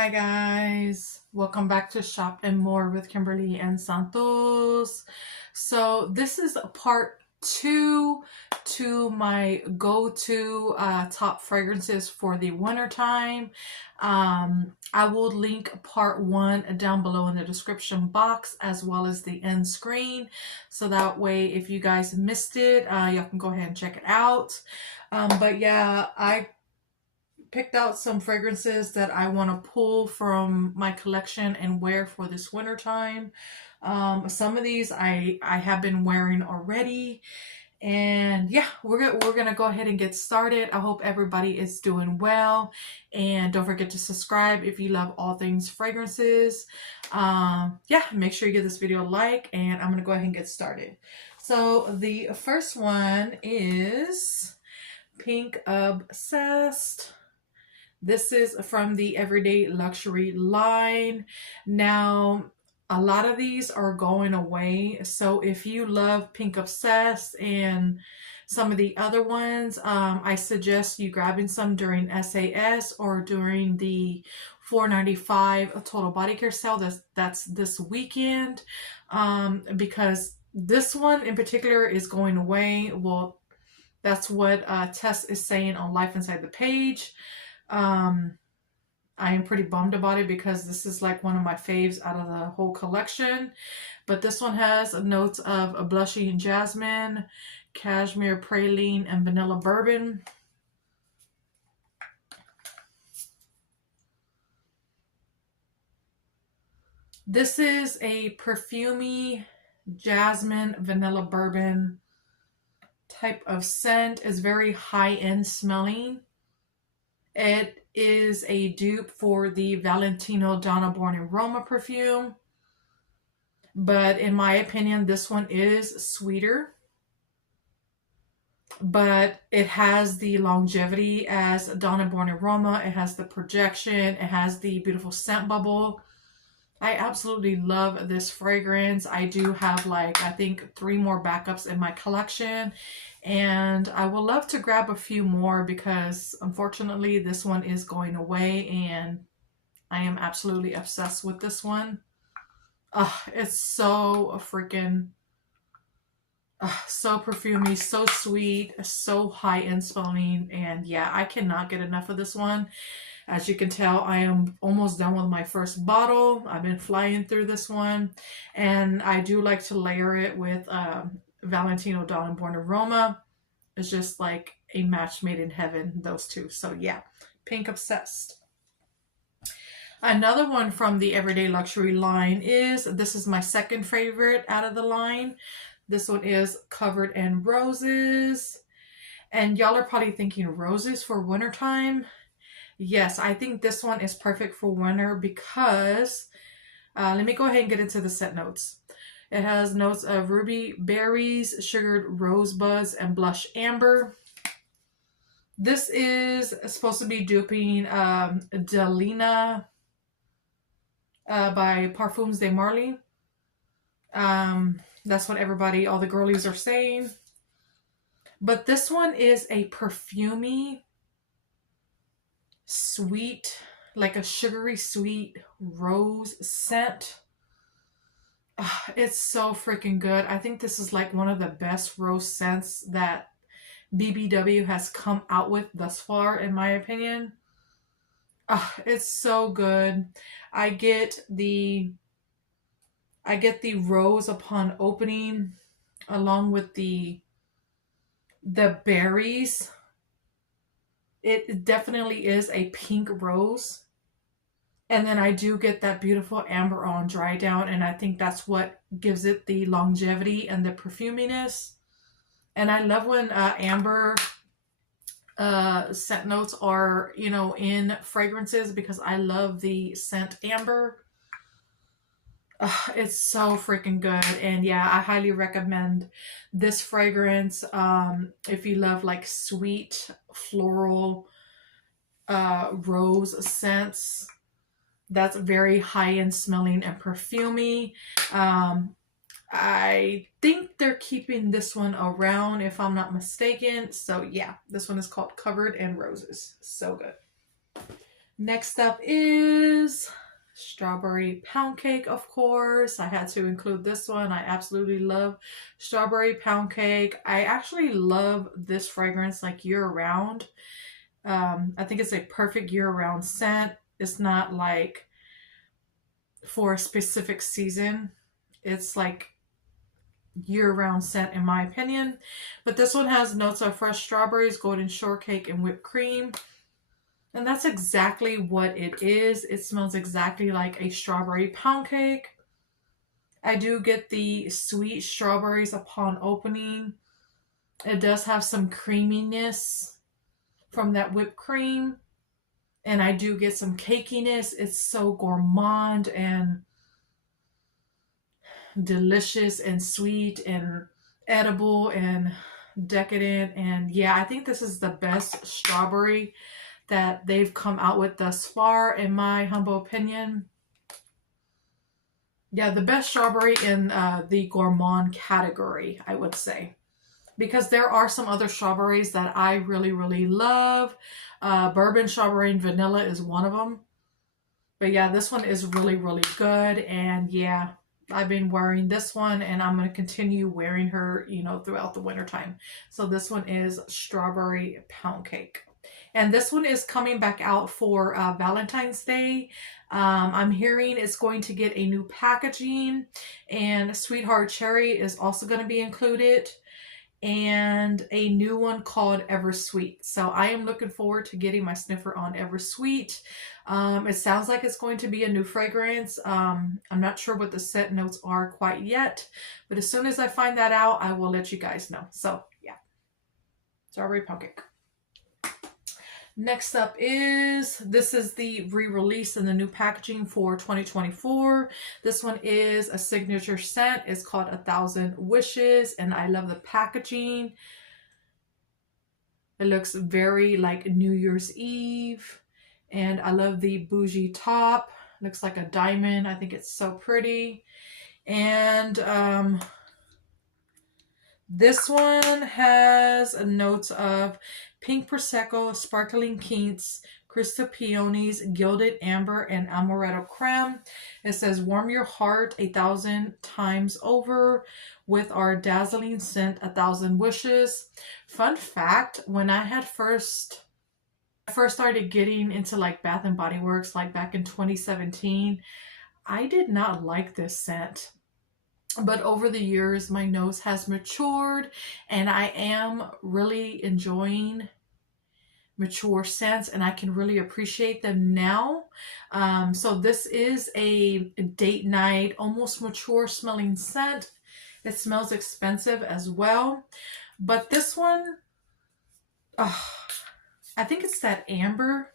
Hi guys, welcome back to Shop and More with Kimberly and Santos. So this is part 2 to my go-to top fragrances for the winter time. I will link part 1 down below in the description box as well as the end screen, so that way if you guys missed it, y'all can go ahead and check it out. But yeah, I picked out some fragrances that I want to pull from my collection and wear for this winter time. Some of these I have been wearing already, and yeah, we're gonna go ahead and get started. I hope everybody is doing well, and don't forget to subscribe if you love all things fragrances. Yeah, make sure you give this video a like, and I'm gonna go ahead and get started. So the first one is Pink Obsessed. This is from the Everyday Luxury line. Now, a lot of these are going away. So if you love Pink Obsessed and some of the other ones, I suggest you grabbing some during SAS or during the $4.95 total body care sale that's this weekend, because this one in particular is going away. Well, that's what Tess is saying on Life Inside the Page. I am pretty bummed about it because this is like one of my faves out of the whole collection. But this one has notes of a blushing jasmine, cashmere praline, and vanilla bourbon. This is a perfumey jasmine vanilla bourbon type of scent. It's very high-end smelling. It is a dupe for the Valentino Donna Born in Roma perfume, but in my opinion this one is sweeter, but it has the longevity as Donna Born in Roma. It has the projection, it has the beautiful scent bubble. I absolutely love this fragrance. I do have like, I think 3 more backups in my collection, and I would love to grab a few more because unfortunately this one is going away, and I am absolutely obsessed with this one. It's so freaking, so perfumey, so sweet, so high-end smelling, and yeah, I cannot get enough of this one. As you can tell, I am almost done with my first bottle. I've been flying through this one, and I do like to layer it with Valentino Donna Born in Roma. It's just like a match made in heaven, those two. So yeah, Pink Obsessed. Another one from the Everyday Luxury line is, this is my second favorite out of the line. This one is Covered in Roses. And y'all are probably thinking, roses for wintertime? Yes, I think this one is perfect for winter because, let me go ahead and get into the scent notes. It has notes of ruby berries, sugared rosebuds, and blush amber. This is supposed to be duping Delina by Parfums de Marly. That's what everybody, all the girlies are saying. But this one is a perfumey, sweet, like a sugary sweet rose scent. It's so freaking good. I think this is like one of the best rose scents that BBW has come out with thus far, in my opinion. It's so good. I get the rose upon opening, along with the berries. It definitely is a pink rose. And then I do get that beautiful amber on dry down, and I think that's what gives it the longevity and the perfuminess. And I love when amber scent notes are, you know, in fragrances, because I love the scent amber. It's so freaking good. And yeah, I highly recommend this fragrance if you love like sweet floral rose scents that's very high-end smelling and perfumey. I think they're keeping this one around, if I'm not mistaken. So yeah, this one is called Covered in Roses. So good. Next up is strawberry pound cake, of course. I had to include this one. I absolutely love strawberry pound cake. I actually love this fragrance like year-round. I think it's a perfect year-round scent. It's not like for a specific season. It's like year-round scent in my opinion. But this one has notes of fresh strawberries, golden shortcake, and whipped cream. And that's exactly what it is. It smells exactly like a strawberry pound cake. I do get the sweet strawberries upon opening. It does have some creaminess from that whipped cream. And I do get some cakiness. It's so gourmand and delicious and sweet and edible and decadent. And yeah, I think this is the best strawberry that they've come out with thus far, in my humble opinion. Yeah, the best strawberry in the gourmand category, I would say. Because there are some other strawberries that I really, really love. Bourbon strawberry and vanilla is one of them. But yeah, this one is really, really good. And yeah, I've been wearing this one and I'm going to continue wearing her, you know, throughout the winter time. So this one is strawberry pound cake. And this one is coming back out for Valentine's Day. I'm hearing it's going to get a new packaging, and Sweetheart Cherry is also going to be included, and a new one called Eversweet. So I am looking forward to getting my sniffer on Eversweet. It sounds like it's going to be a new fragrance. I'm not sure what the scent notes are quite yet, but as soon as I find that out, I will let you guys know. So yeah, strawberry pound cake. Next up is, this is the re-release in the new packaging for 2024. This one is a signature scent. It's called 1,000 Wishes, and I love the packaging. It looks very like New Year's Eve, and I love the bougie top. Looks like a diamond. I think it's so pretty. And this one has a note of pink prosecco, sparkling quince, crystal peonies, gilded amber, and amaretto creme. It says, warm your heart 1,000 times over with our dazzling scent, 1,000 Wishes. Fun fact, when I first started getting into like Bath and Body Works, like back in 2017, I did not like this scent. But over the years, my nose has matured, and I am really enjoying mature scents, and I can really appreciate them now. So this is a date night, almost mature smelling scent. It smells expensive as well. But this one, I think it's that amber.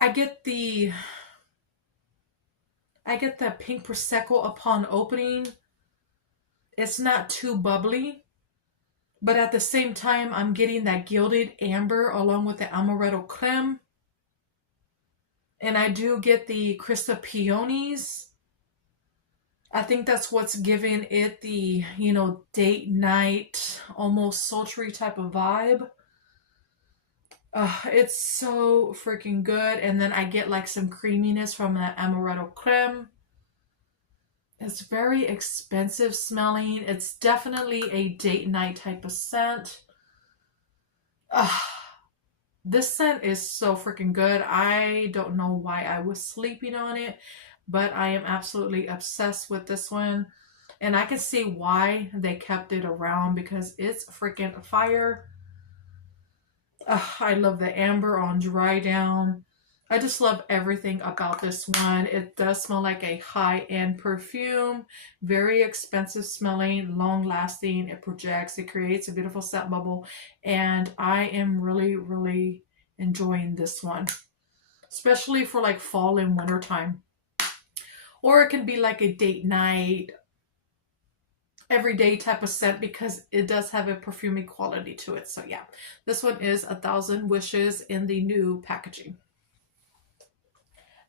I get the pink prosecco upon opening. It's not too bubbly, but at the same time, I'm getting that gilded amber along with the amaretto creme. And I do get the crystal peonies. I think that's what's giving it the, you know, date night, almost sultry type of vibe. It's so freaking good. And then I get like some creaminess from the amaretto creme. It's very expensive smelling. It's definitely a date night type of scent. This scent is so freaking good. I don't know why I was sleeping on it, but I am absolutely obsessed with this one. And I can see why they kept it around, because it's freaking fire. I love the amber on dry down. I just love everything about this one. It does smell like a high-end perfume. Very expensive smelling, long-lasting. It projects. It creates a beautiful scent bubble. And I am really, really enjoying this one. Especially for like fall and winter time. Or it can be like a date night, everyday type of scent, because it does have a perfumey quality to it. So yeah, this one is 1,000 Wishes in the new packaging.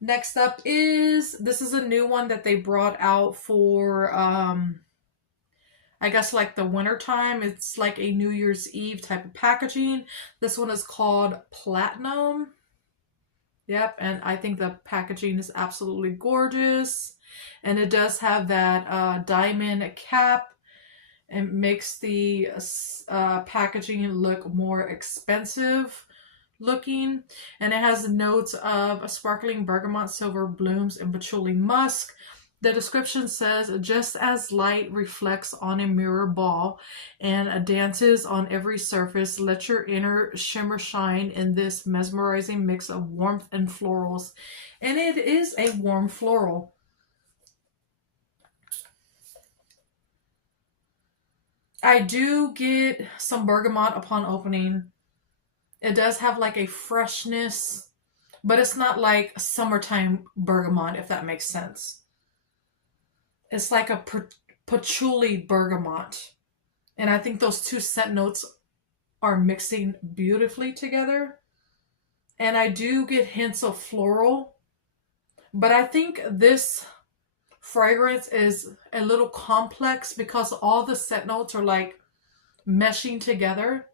Next up is, this is a new one that they brought out for, I I guess like the winter time. It's like a New Year's Eve type of packaging. This one is called Platinum. Yep, and I think the packaging is absolutely gorgeous. And it does have that diamond cap and makes the packaging look more expensive looking. And it has notes of sparkling bergamot, silver blooms, and patchouli musk. The description says, just as light reflects on a mirror ball and dances on every surface, let your inner shimmer shine in this mesmerizing mix of warmth and florals. And it is a warm floral. I do get some bergamot upon opening. It does have like a freshness, but it's not like summertime bergamot, if that makes sense. It's like a patchouli bergamot. And I think those two scent notes are mixing beautifully together. And I do get hints of floral. But I think this fragrance is a little complex because all the scent notes are like meshing together.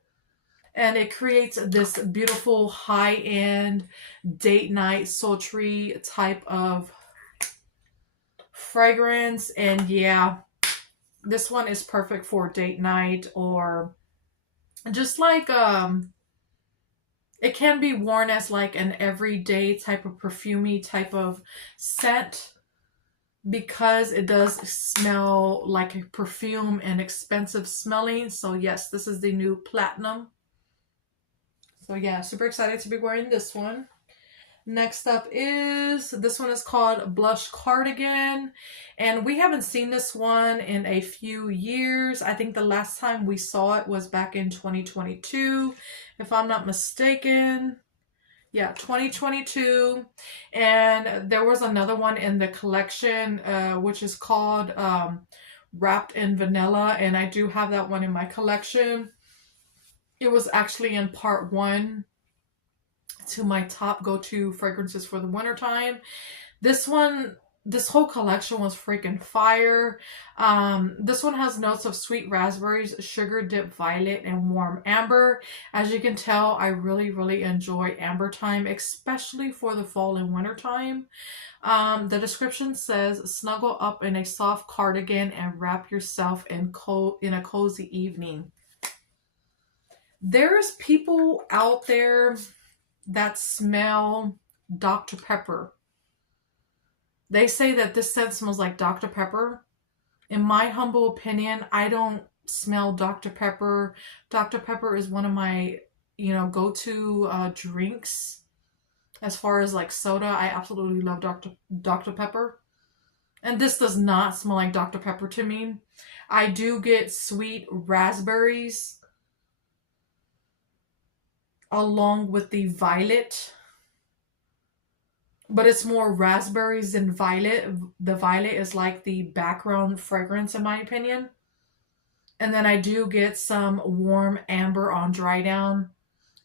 And it creates this beautiful high-end date night sultry type of fragrance. And yeah, this one is perfect for date night, or just like it can be worn as like an everyday type of perfumey type of scent, because it does smell like a perfume and expensive smelling. So yes, this is the new Platinum. So yeah, super excited to be wearing this one. Next up is, this one is called Blush Cardigan. And we haven't seen this one in a few years. I think the last time we saw it was back in 2022, if I'm not mistaken. Yeah, 2022. And there was another one in the collection, which is called Wrapped in Vanilla. And I do have that one in my collection. It was actually in part 1 to my top go-to fragrances for the wintertime. This one, this whole collection was freaking fire. This one has notes of sweet raspberries, sugar dipped violet, and warm amber. As you can tell, I really enjoy amber time, especially for the fall and winter time. The description says, snuggle up in a soft cardigan and wrap yourself in a cozy evening. There's people out there that smell Dr. Pepper. They say that this scent smells like Dr. Pepper. In my humble opinion, I don't smell Dr. Pepper. Dr. Pepper is one of my, go-to drinks. As far as like soda, I absolutely love Dr. Pepper. And this does not smell like Dr. Pepper to me. I do get sweet raspberries along with the violet, but it's more raspberries than violet. The violet is like the background fragrance in my opinion. And then I do get some warm amber on dry down,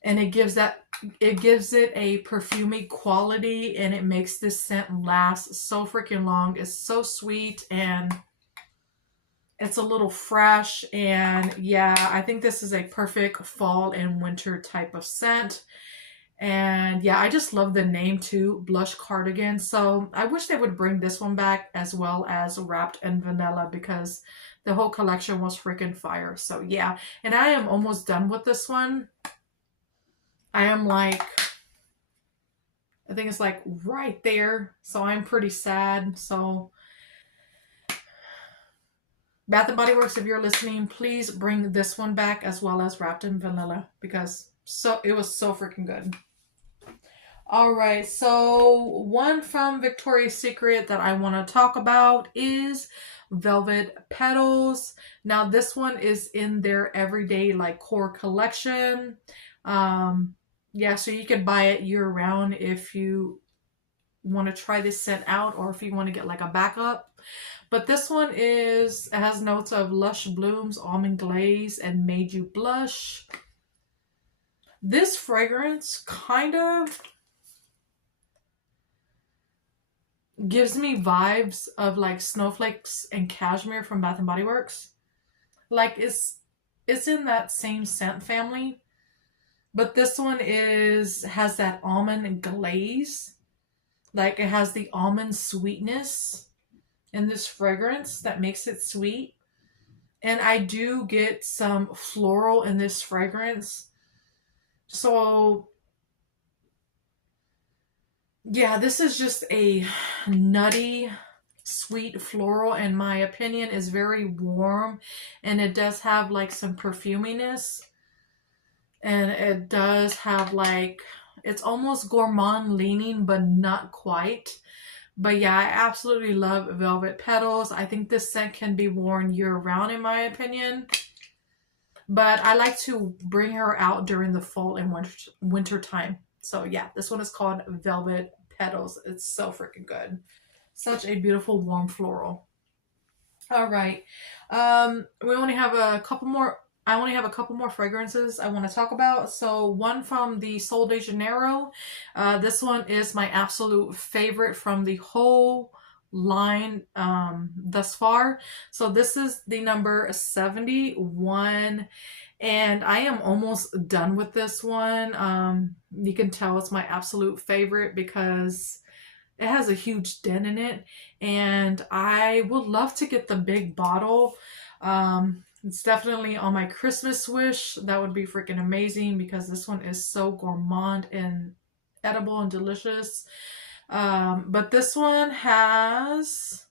and it gives it a perfumey quality, and it makes this scent last so freaking long. It's so sweet, and it's a little fresh. And yeah, I think this is a perfect fall and winter type of scent. And yeah, I just love the name too, Blush Cardigan. So I wish they would bring this one back as well as Wrapped in Vanilla, because the whole collection was freaking fire. So yeah, and I am almost done with this one. I am like, I think it's like right there. So I'm pretty sad. So Bath & Body Works, if you're listening, please bring this one back as well as Wrapped in Vanilla, because it was so freaking good. All right, so one from Victoria's Secret that I want to talk about is Velvet Petals. Now this one is in their everyday like core collection. Yeah, so you can buy it year round if you want to try this scent out, or if you want to get like a backup. But this one it has notes of lush blooms, almond glaze, and made you blush. This fragrance kind of gives me vibes of like snowflakes and cashmere from Bath & Body Works. Like it's in that same scent family, but this one has that almond glaze. Like it has the almond sweetness in this fragrance that makes it sweet. And I do get some floral in this fragrance. So yeah, this is just a nutty, sweet floral, in my opinion. Is very warm, and it does have like some perfuminess, and it does have like, it's almost gourmand leaning, but not quite. But yeah, I absolutely love Velvet Petals. I think this scent can be worn year round, in my opinion. But I like to bring her out during the fall and winter time. So yeah, this one is called Velvet Petals. It's so freaking good. Such a beautiful warm floral. All right. We only have a couple more. I only have a couple more fragrances I want to talk about. So one from the Sol de Janeiro. This one is my absolute favorite from the whole line thus far. So this is the number 71, and I am almost done with this one. You can tell it's my absolute favorite because it has a huge dent in it, and I would love to get the big bottle. It's definitely on my Christmas wish. That would be freaking amazing because this one is so gourmand and edible and delicious. But this one has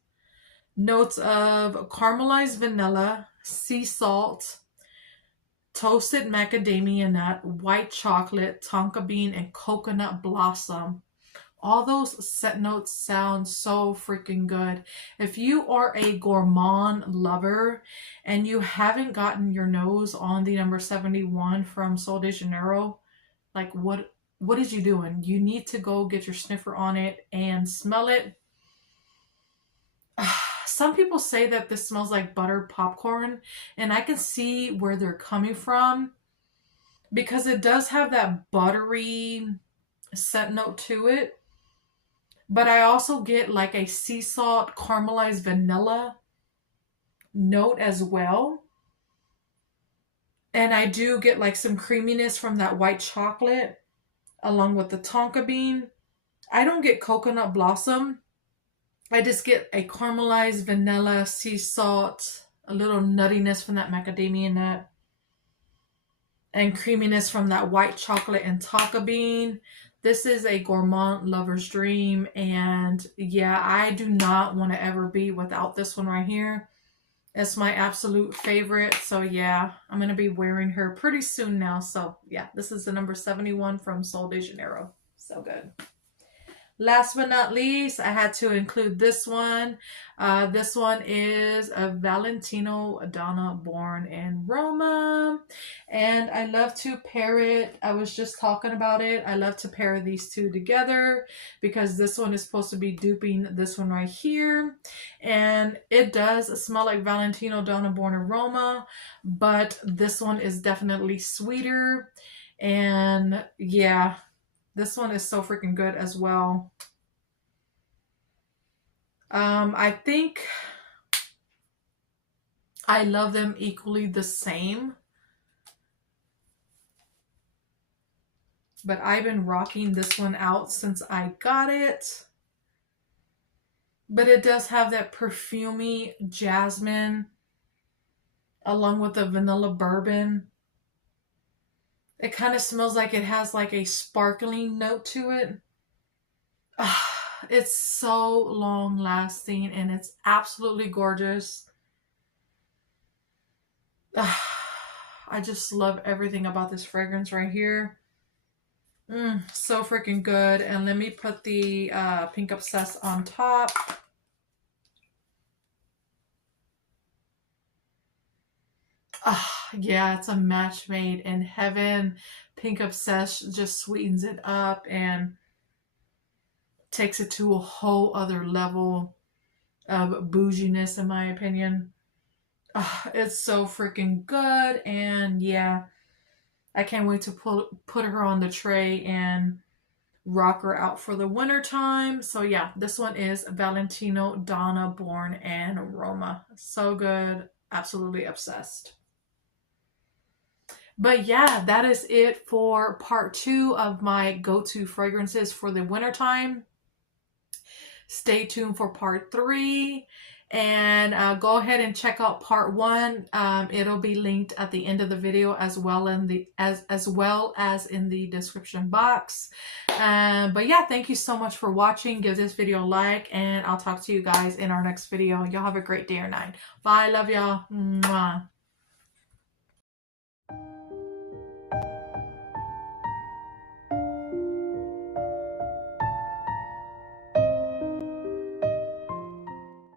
notes of caramelized vanilla, sea salt, toasted macadamia nut, white chocolate, tonka bean, and coconut blossom. All those scent notes sound so freaking good. If you are a gourmand lover and you haven't gotten your nose on the number 71 from Sol de Janeiro, like what is you doing? You need to go get your sniffer on it and smell it. Some people say that this smells like buttered popcorn, and I can see where they're coming from because it does have that buttery scent note to it. But I also get like a sea salt caramelized vanilla note as well. And I do get like some creaminess from that white chocolate along with the tonka bean. I don't get coconut blossom. I just get a caramelized vanilla, sea salt, a little nuttiness from that macadamia nut, and creaminess from that white chocolate and tonka bean. This is a gourmand lover's dream, and yeah, I do not want to ever be without this one right here. It's my absolute favorite, so yeah, I'm going to be wearing her pretty soon now. So yeah, this is the number 71 from Sol de Janeiro. So good. Last but not least, I had to include this one. This one is a Valentino Donna Born in Roma. And I love to pair it. I was just talking about it. I love to pair these two together because this one is supposed to be duping this one right here. And it does smell like Valentino Donna Born in Roma, but this one is definitely sweeter. And yeah, this one is so freaking good as well. I think I love them equally the same. But I've been rocking this one out since I got it. But it does have that perfumey jasmine along with the vanilla bourbon. It kind of smells like it has like a sparkling note to it. It's so long lasting and it's absolutely gorgeous. I just love everything about this fragrance right here. So freaking good. And let me put the Pink Obsessed on top. Yeah, it's a match made in heaven. Pink Obsessed just sweetens it up and takes it to a whole other level of bouginess, in my opinion. It's so freaking good. And yeah, I can't wait to put her on the tray and rock her out for the winter time. So yeah, this one is Valentino Donna Born in Roma. So good. absolutely obsessed. But yeah, that is it for part 2 of my go-to fragrances for the wintertime. Stay tuned for part 3, and go ahead and check out part 1. It'll be linked at the end of the video, as well in the as well as in the description box. But yeah, thank you so much for watching. Give this video a like, and I'll talk to you guys in our next video. Y'all have a great day or night. Bye. Love y'all. Mwah.